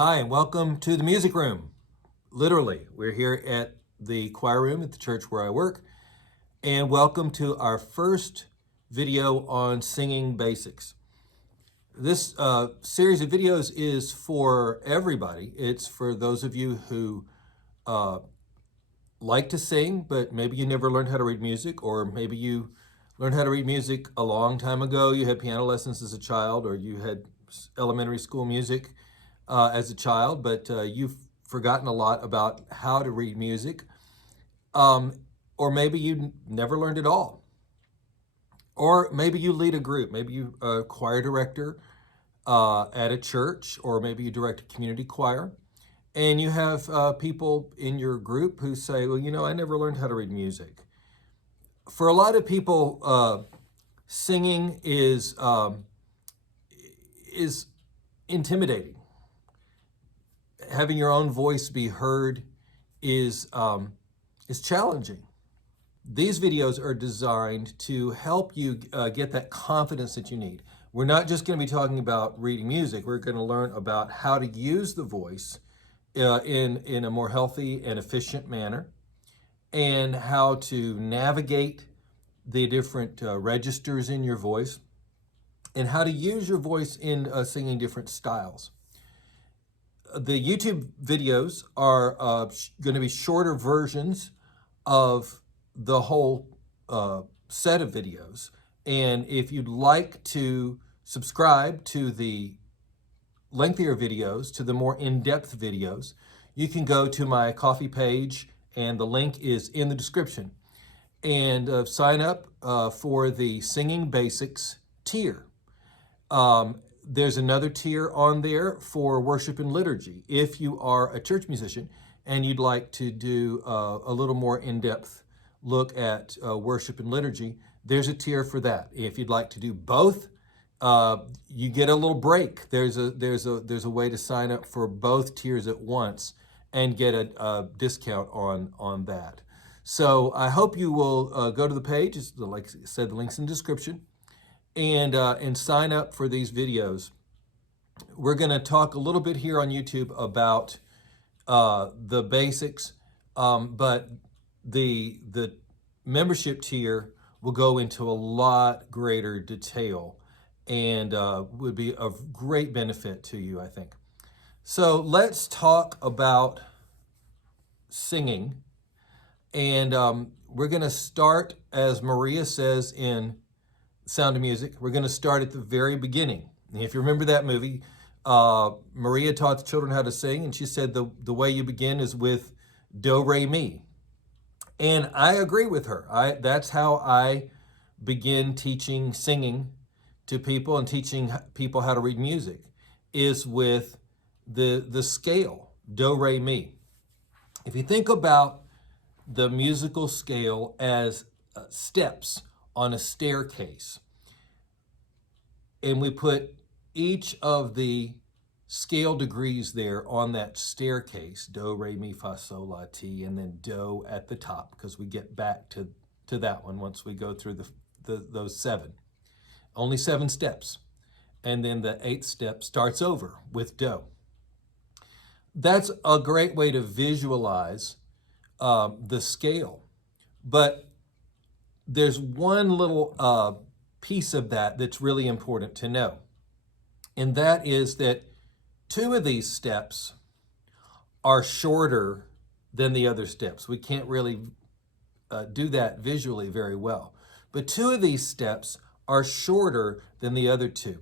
Hi, and welcome to the music room. Literally, we're here at the choir room at the church where I work, and welcome to our first video on singing basics. This series of videos is for everybody. It's for those of you who like to sing, but maybe you never learned how to read music, or maybe you learned how to read music a long time ago. You had piano lessons as a child, or you had elementary school music as a child, but you've forgotten a lot about how to read music. Or maybe you never learned at all. Or maybe you lead a group. Maybe you a choir director at a church, or maybe you direct a community choir. And you have people in your group who say, well, I never learned how to read music. For a lot of people, singing is intimidating. Having your own voice be heard is challenging. These videos are designed to help you get that confidence that you need. We're not just going to be talking about reading music. We're going to learn about how to use the voice in a more healthy and efficient manner, and how to navigate the different registers in your voice, and how to use your voice in singing different styles. The YouTube videos are going to be shorter versions of the whole set of videos. And if you'd like to subscribe to the lengthier videos, to the more in-depth videos, you can go to my Ko-fi page, and the link is in the description. And sign up for the Singing Basics tier. There's another tier on there for worship and liturgy. If you are a church musician and you'd like to do a little more in-depth look at worship and liturgy, there's a tier for that. If you'd like to do both, you get a little break. There's a way to sign up for both tiers at once and get a discount on that. So I hope you will go to the page. Like I said, the link's in the description, and sign up for these videos. We're going to talk a little bit here on YouTube about the basics, but the membership tier will go into a lot greater detail, and would be of great benefit to you, I think. So let's talk about singing. And we're going to start, as Maria says in Sound of Music, we're going to start at the very beginning. And if you remember that movie, Maria taught the children how to sing, and she said the way you begin is with do, re, mi. And I agree with her. That's how I begin teaching singing to people and teaching people how to read music, is with the scale, do, re, mi. If you think about the musical scale as steps on a staircase, and we put each of the scale degrees there on that staircase, do, re, mi, fa, sol, la, ti, and then do at the top, because we get back to that one once we go through those seven. Only 7 steps. And then the 8th step starts over with do. That's a great way to visualize the scale. But there's one little piece of that that's really important to know. And that is that 2 of these steps are shorter than the other steps. We can't really do that visually very well. But 2 of these steps are shorter than the other 2.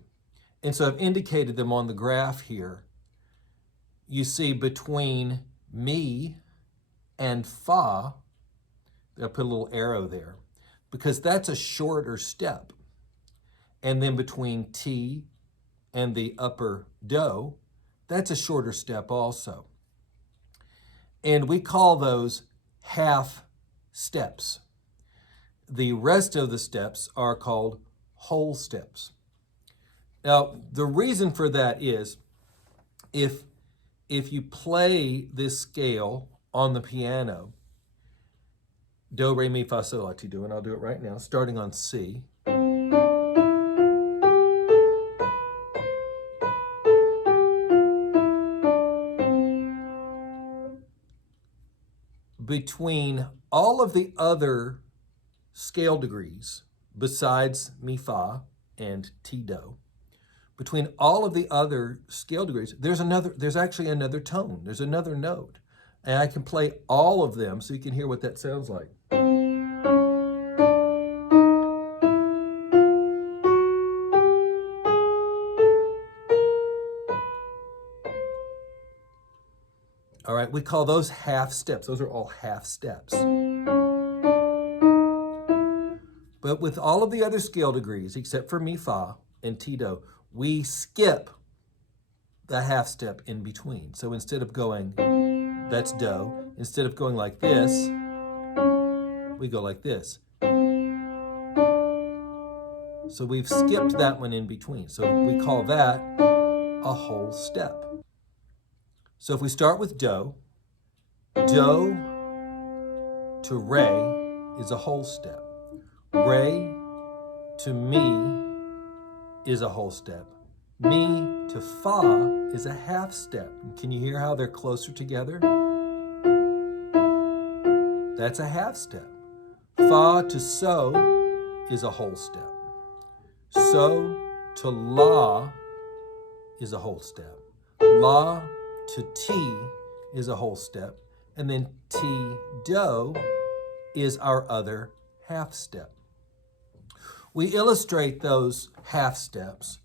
And so I've indicated them on the graph here. You see between mi and fa, I put a little arrow there, because that's a shorter step. And then between ti and the upper do, that's a shorter step also. And we call those half steps. The rest of the steps are called whole steps. Now, the reason for that is if you play this scale on the piano, do, re, mi, fa, sol, la, ti, do, and I'll do it right now, starting on C. between all of the other scale degrees besides mi fa and ti do, between all of the other scale degrees, there's actually another tone. There's another note. And I can play all of them so you can hear what that sounds like. All right, we call those half steps. Those are all half steps. But with all of the other scale degrees, except for mi fa and ti do, we skip the half step in between. So instead of going, that's do, instead of going like this, we go like this. So we've skipped that one in between. So we call that a whole step. So if we start with do to re is a whole step. Re to mi is a whole step. Mi to fa is a half step. Can you hear how they're closer together? That's a half step. Fa to so is a whole step. So to la is a whole step. La to ti is a whole step. And then ti do is our other half step. We illustrate those half steps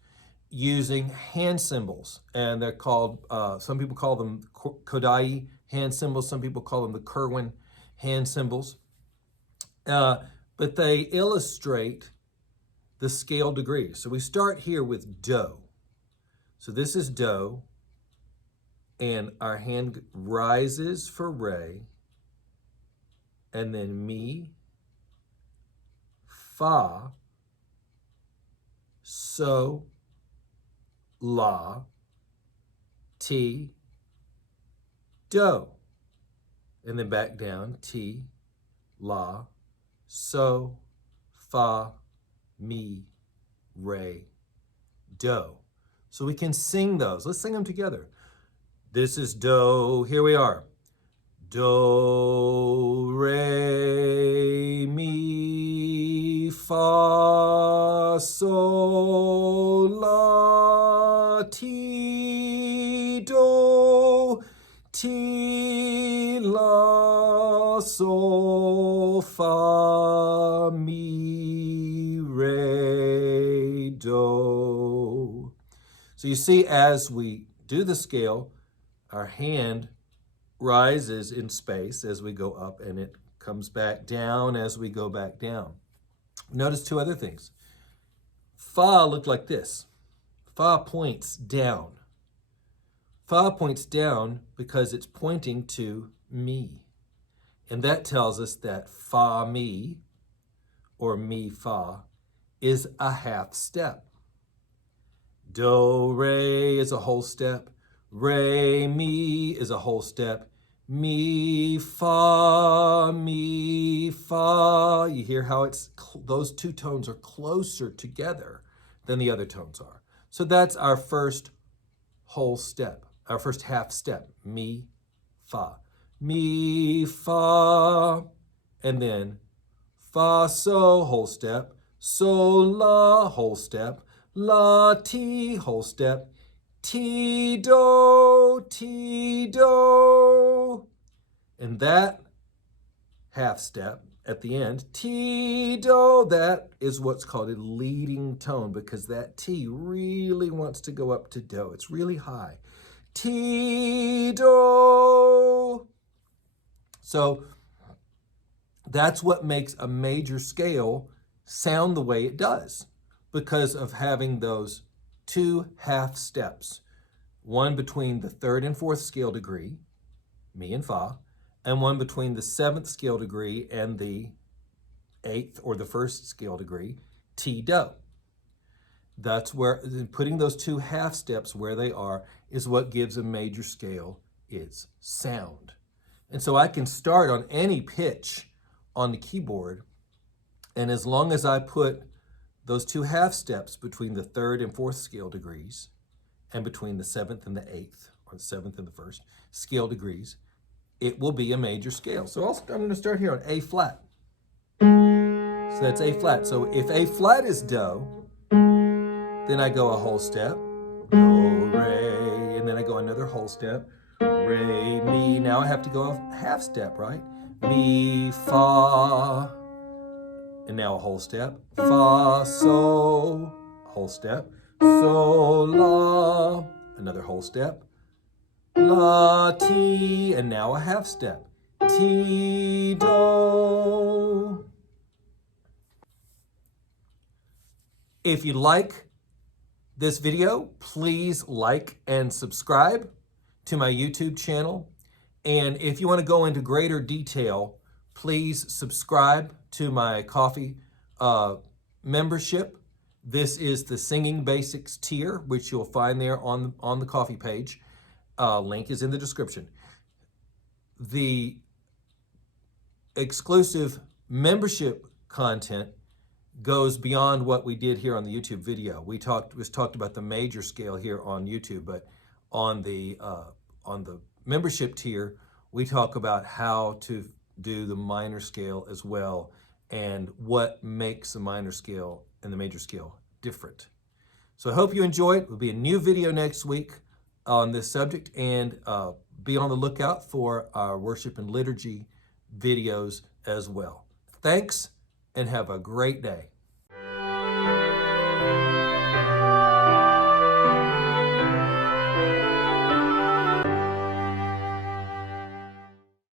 using hand cymbals, and they're called, some people call them Kodai hand cymbals, some people call them the Kirwan hand cymbals, but they illustrate the scale degrees. So we start here with do. So this is do, and our hand rises for re, and then mi, fa, so, la, ti, do. And then back down, ti, la, so, fa, mi, re, do. So we can sing those. Let's sing them together. This is do. Here we are. Do, re, mi, fa, sol, la, ti, do, ti, la, sol, fa, mi, re, do. So you see, as we do the scale, our hand rises in space as we go up, and it comes back down as we go back down. Notice two other things. Fa looked like this. Fa points down. Fa points down because it's pointing to mi. And that tells us that fa mi, or mi fa, is a half step. Do re is a whole step. Re mi is a whole step. Mi fa, mi fa. You hear how those two tones are closer together than the other tones are. So that's our first whole step, our first half step, mi fa. Mi fa, and then fa so, whole step, sol la, whole step, la ti, whole step, ti do, ti do. And that half step at the end, ti do, that is what's called a leading tone, because that ti really wants to go up to do. It's really high. Ti do. So that's what makes a major scale sound the way it does, because of having those two half steps, one between the third and fourth scale degree, mi and fa, and one between the seventh scale degree and the eighth or the first scale degree, ti do. That's where putting those two half steps where they are is what gives a major scale its sound. And so I can start on any pitch on the keyboard, and as long as I put those two half steps between the third and fourth scale degrees, and between the seventh and the eighth, or the seventh and the first scale degrees, it will be a major scale. So I'm going to start here on A flat. So that's A flat. So if A flat is Do, then I go a whole step, Do, Re, and then I go another whole step, Re, Mi. Now I have to go a half step, right? Mi, Fa, and now a whole step, Fa, So, whole step, So, La, another whole step, La, Ti, and now a half step, Ti, Do. If you like this video, please like and subscribe to my YouTube channel. And if you want to go into greater detail, please subscribe to my Ko-fi membership. This is the Singing Basics tier, which you'll find there on the Ko-fi page. Link is in the description. The exclusive membership content goes beyond what we did here on the YouTube video. We talked about the major scale here on YouTube, but on the membership tier, we talk about how to do the minor scale as well and what makes the minor scale and the major scale different. So I hope you enjoy it. There'll be a new video next week on this subject, and be on the lookout for our worship and liturgy videos as well. Thanks, and have a great day.